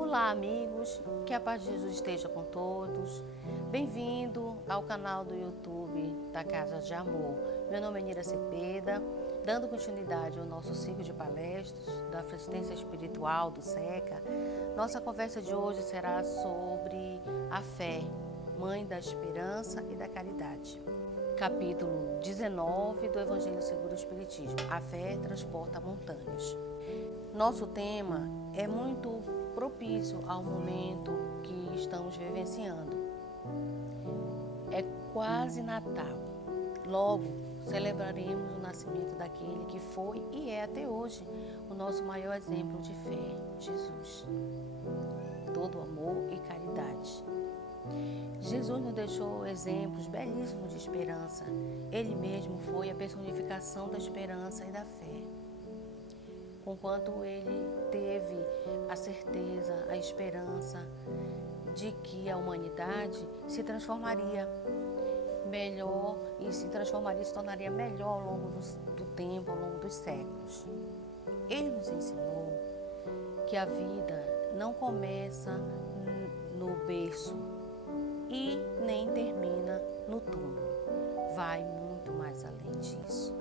Olá, amigos, que a paz de Jesus esteja com todos. Bem-vindo ao canal do YouTube da Casa de Amor. Meu nome é Nira Cepeda, dando continuidade ao nosso ciclo de palestras da Assistência Espiritual do SECA. Nossa conversa de hoje será sobre a fé, mãe da esperança e da caridade. Capítulo 19 do Evangelho segundo o Espiritismo. A fé transporta montanhas. Nosso tema é muito propício ao momento que estamos vivenciando. É quase Natal. Logo, celebraremos o nascimento daquele que foi e é até hoje o nosso maior exemplo de fé, Jesus. Todo amor e caridade. Jesus nos deixou exemplos belíssimos de esperança. Ele mesmo foi a personificação da esperança e da fé. Conquanto ele teve a certeza, a esperança de que a humanidade se transformaria melhor e se tornaria melhor ao longo do tempo, ao longo dos séculos. Ele nos ensinou que a vida não começa no berço e nem termina no túmulo. Vai muito mais além disso.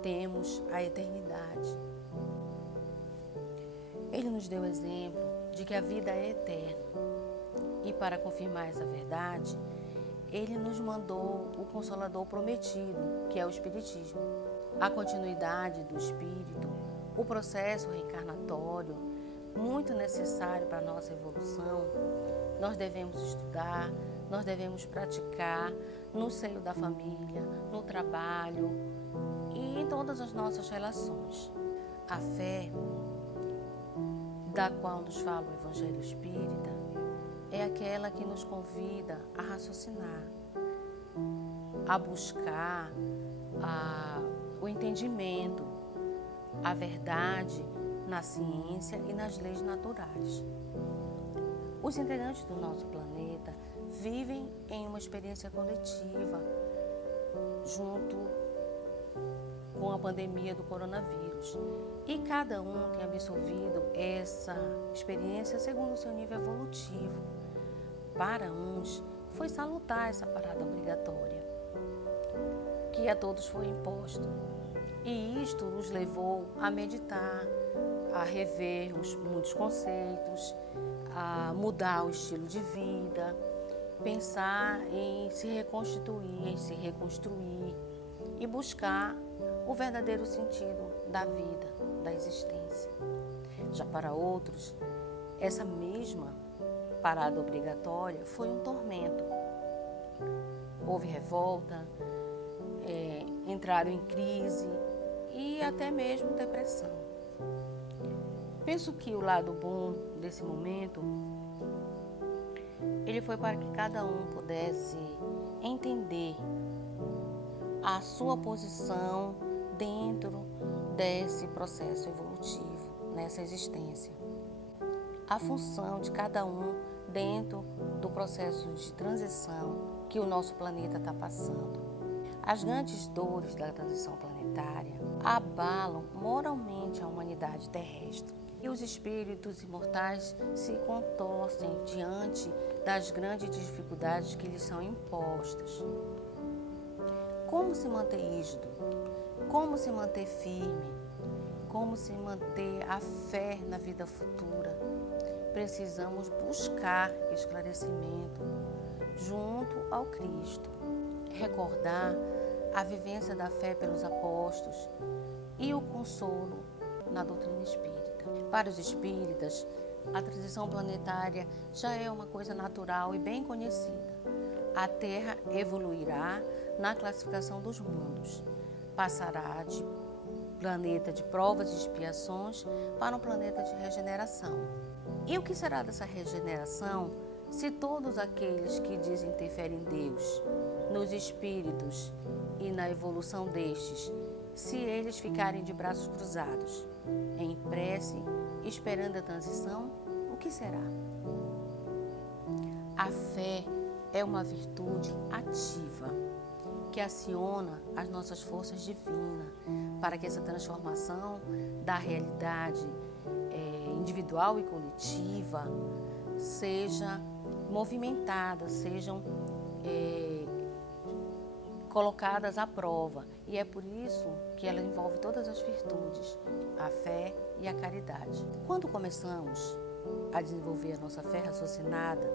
Temos a eternidade. Ele nos deu exemplo de que a vida é eterna. E para confirmar essa verdade, ele nos mandou o Consolador prometido, que é o Espiritismo. A continuidade do Espírito, o processo reencarnatório, muito necessário para a nossa evolução, nós devemos estudar, nós devemos praticar no seio da família, no trabalho e em todas as nossas relações. A fé, da qual nos fala o Evangelho Espírita, é aquela que nos convida a raciocinar, a buscar o entendimento, a verdade na ciência e nas leis naturais. Os integrantes do nosso planeta vivem em uma experiência coletiva junto com a pandemia do coronavírus. E cada um tem absorvido essa experiência segundo o seu nível evolutivo. Para uns, foi salutar essa parada obrigatória, que a todos foi imposto. E isto os levou a meditar, a rever muitos conceitos, a mudar o estilo de vida, pensar em se reconstituir, em se reconstruir e buscar o verdadeiro sentido da vida, da existência. Já para outros, essa mesma parada obrigatória foi um tormento. Houve revolta, entraram em crise e até mesmo depressão. Penso que o lado bom desse momento, ele foi para que cada um pudesse entender a sua posição dentro desse processo evolutivo, nessa existência. A função de cada um dentro do processo de transição que o nosso planeta está passando. As grandes dores da transição planetária abalam moralmente a humanidade terrestre. E os espíritos imortais se contorcem diante das grandes dificuldades que lhes são impostas. Como se manter rígido? Como se manter firme? Como se manter a fé na vida futura? Precisamos buscar esclarecimento junto ao Cristo. Recordar a vivência da fé pelos apóstolos e o consolo na doutrina espírita. Para os espíritas, a transição planetária já é uma coisa natural e bem conhecida. A Terra evoluirá na classificação dos mundos. Passará de planeta de provas e expiações para um planeta de regeneração. E o que será dessa regeneração se todos aqueles que dizem ter fé em Deus, nos espíritos e na evolução destes, se eles ficarem de braços cruzados, em prece, esperando a transição, o que será? A fé é uma virtude ativa que aciona as nossas forças divinas para que essa transformação da realidade individual e coletiva, seja movimentada, sejam colocadas à prova. E é por isso que ela envolve todas as virtudes, a fé e a caridade. Quando começamos a desenvolver a nossa fé raciocinada,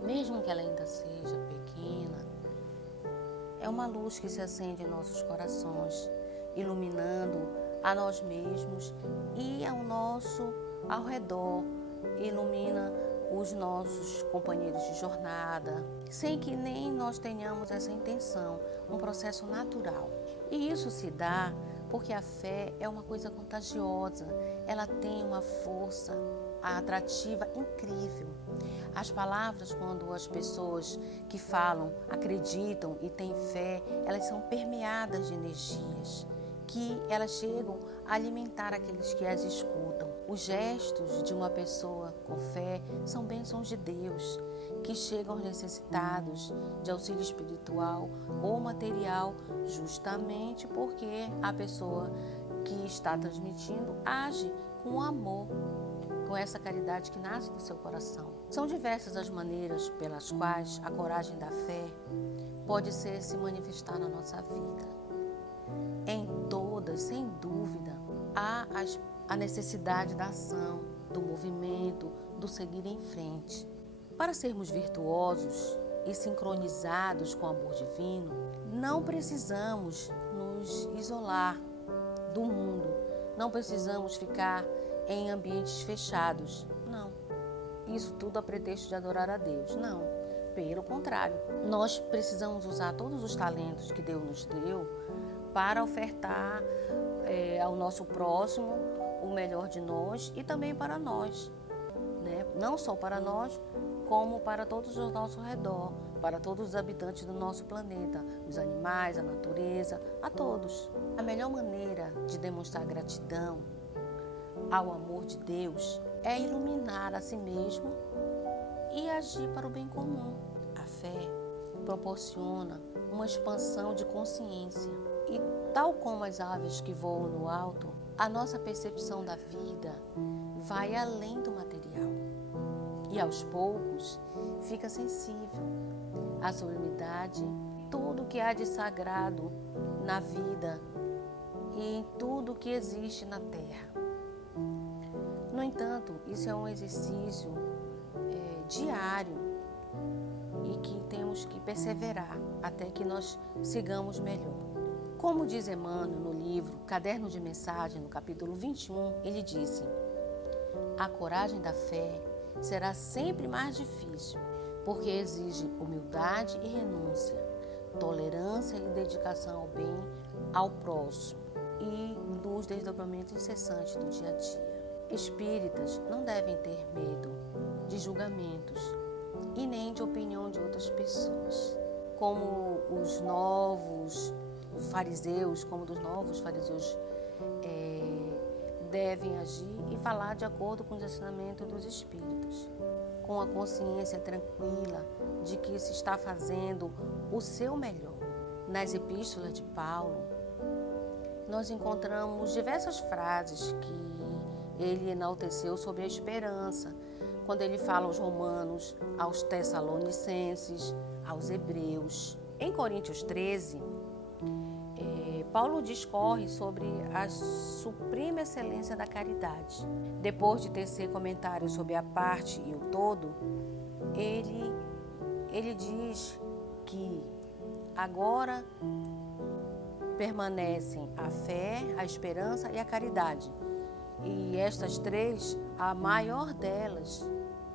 mesmo que ela ainda seja pequena, é uma luz que se acende em nossos corações, iluminando a nós mesmos e ao redor, ilumina os nossos companheiros de jornada, sem que nem nós tenhamos essa intenção, um processo natural. E isso se dá porque a fé é uma coisa contagiosa, ela tem uma força atrativa incrível. As palavras, quando as pessoas que falam, acreditam e têm fé, elas são permeadas de energias, que elas chegam a alimentar aqueles que as escutam. Os gestos de uma pessoa com fé são bênçãos de Deus, que chegam aos necessitados de auxílio espiritual ou material, justamente porque a pessoa que está transmitindo age com amor, com essa caridade que nasce do seu coração. São diversas as maneiras pelas quais a coragem da fé pode se manifestar na nossa vida. Em todas, sem dúvida, há a necessidade da ação, do movimento, do seguir em frente. Para sermos virtuosos e sincronizados com o amor divino, não precisamos nos isolar do mundo, não precisamos ficar em ambientes fechados. Não, isso tudo a pretexto de adorar a Deus. Não, pelo contrário, nós precisamos usar todos os talentos que Deus nos deu para ofertar ao nosso próximo o melhor de nós e também para nós, né? Não só para nós, como para todos ao nosso redor, para todos os habitantes do nosso planeta, os animais, a natureza, a todos. A melhor maneira de demonstrar gratidão ao amor de Deus é iluminar a si mesmo e agir para o bem comum. A fé proporciona uma expansão de consciência e, tal como as aves que voam no alto, a nossa percepção da vida vai além do material e, aos poucos, fica sensível à sublimidade, tudo que há de sagrado na vida e em tudo que existe na terra. No entanto, isso é um exercício diário e que temos que perseverar até que nós sigamos melhor. Como diz Emmanuel no livro Caderno de Mensagem, no capítulo 21, ele disse: a coragem da fé será sempre mais difícil, porque exige humildade e renúncia, tolerância e dedicação ao bem, ao próximo e dos desdobramentos incessantes do dia a dia. Espíritas não devem ter medo de julgamentos e nem de opinião de outras pessoas, como os novos fariseus, devem agir e falar de acordo com os ensinamentos dos Espíritos, com a consciência tranquila de que se está fazendo o seu melhor. Nas epístolas de Paulo, nós encontramos diversas frases que ele enalteceu sobre a esperança, quando ele fala aos romanos, aos tessalonicenses, aos hebreus. Em Coríntios 13, Paulo discorre sobre a suprema excelência da caridade. Depois de tecer comentários sobre a parte e o todo, ele diz que agora permanecem a fé, a esperança e a caridade. E estas três, a maior delas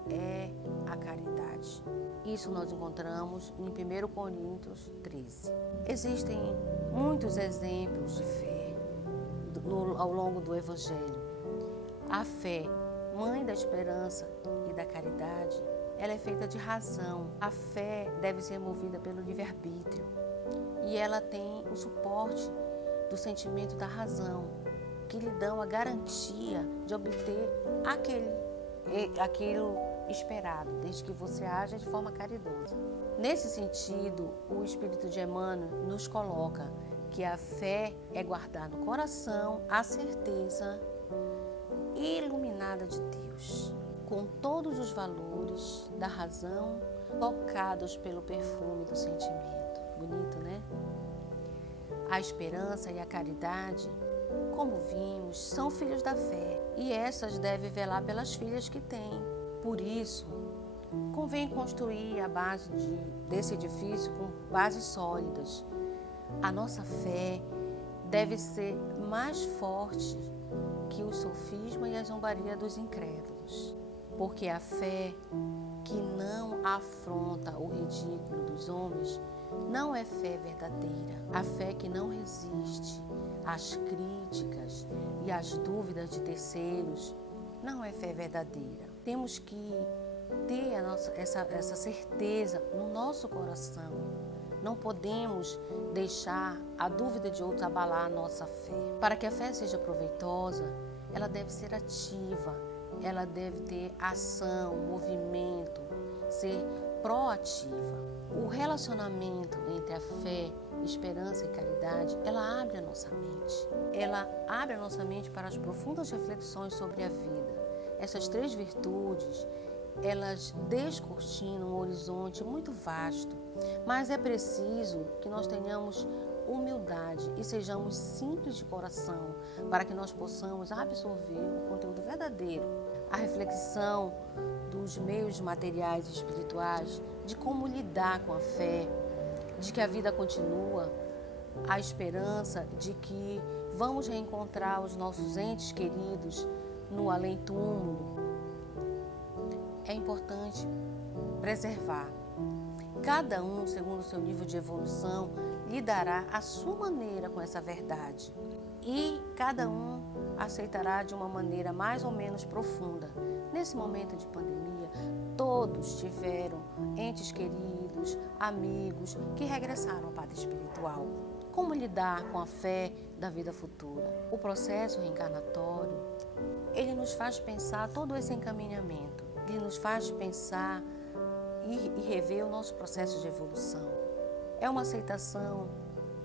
é a caridade. Isso nós encontramos em 1 Coríntios 13. Existem muitos exemplos de fé ao longo do Evangelho. A fé, mãe da esperança e da caridade, ela é feita de razão. A fé deve ser movida pelo livre-arbítrio e ela tem o suporte do sentimento da razão, que lhe dão a garantia de obter aquilo esperado, desde que você haja de forma caridosa. Nesse sentido, o Espírito de Emmanuel nos coloca que a fé é guardar no coração a certeza iluminada de Deus, com todos os valores da razão tocados pelo perfume do sentimento. Bonito, né? A esperança e a caridade, como vimos, são filhos da fé, e essas devem velar pelas filhas que têm. Por isso, convém construir a base desse edifício com bases sólidas. A nossa fé deve ser mais forte que o sofisma e a zombaria dos incrédulos, porque a fé que não afronta o ridículo dos homens não é fé verdadeira. A fé que não resiste às críticas e às dúvidas de terceiros não é fé verdadeira. Temos que ter essa certeza no nosso coração. Não podemos deixar a dúvida de outros abalar a nossa fé. Para que a fé seja proveitosa, ela deve ser ativa, ela deve ter ação, movimento, ser proativa. O relacionamento entre a fé, esperança e caridade, ela abre a nossa mente. Ela abre a nossa mente para as profundas reflexões sobre a vida. Essas três virtudes, elas descortinam um horizonte muito vasto, mas é preciso que nós tenhamos humildade e sejamos simples de coração para que nós possamos absorver o conteúdo verdadeiro, a reflexão dos meios materiais e espirituais, de como lidar com a fé, de que a vida continua, a esperança de que vamos reencontrar os nossos entes queridos no além-túmulo. É importante preservar. Cada um, segundo o seu nível de evolução, lidará à sua maneira com essa verdade. E cada um aceitará de uma maneira mais ou menos profunda. Nesse momento de pandemia, todos tiveram entes queridos, amigos que regressaram ao Padre Espiritual. Como lidar com a fé da vida futura? O processo reencarnatório, ele nos faz pensar todo esse encaminhamento. Ele nos faz pensar e rever o nosso processo de evolução. É uma aceitação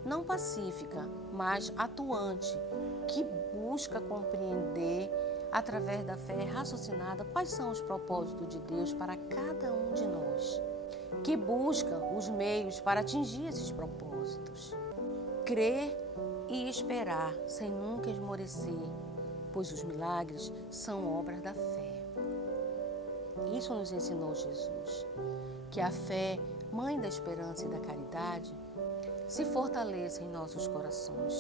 não pacífica, mas atuante, que busca compreender, através da fé raciocinada, quais são os propósitos de Deus para cada um de nós, que busca os meios para atingir esses propósitos. Crer e esperar, sem nunca esmorecer, pois os milagres são obras da fé. Isso nos ensinou Jesus, que a fé, mãe da esperança e da caridade, se fortaleça em nossos corações,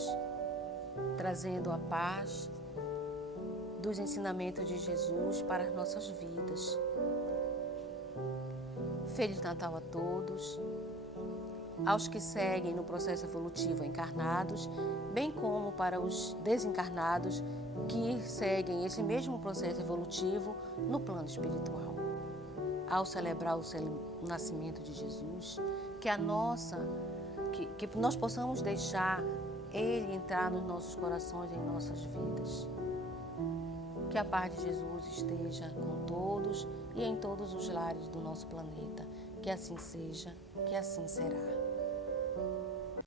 trazendo a paz dos ensinamentos de Jesus para as nossas vidas. Feliz Natal a todos, aos que seguem no processo evolutivo encarnados, bem como para os desencarnados que seguem esse mesmo processo evolutivo no plano espiritual. Ao celebrar o nascimento de Jesus, que nós possamos deixar Ele entrar nos nossos corações e em nossas vidas. Que a paz de Jesus esteja com todos e em todos os lares do nosso planeta. Que assim seja, que assim será.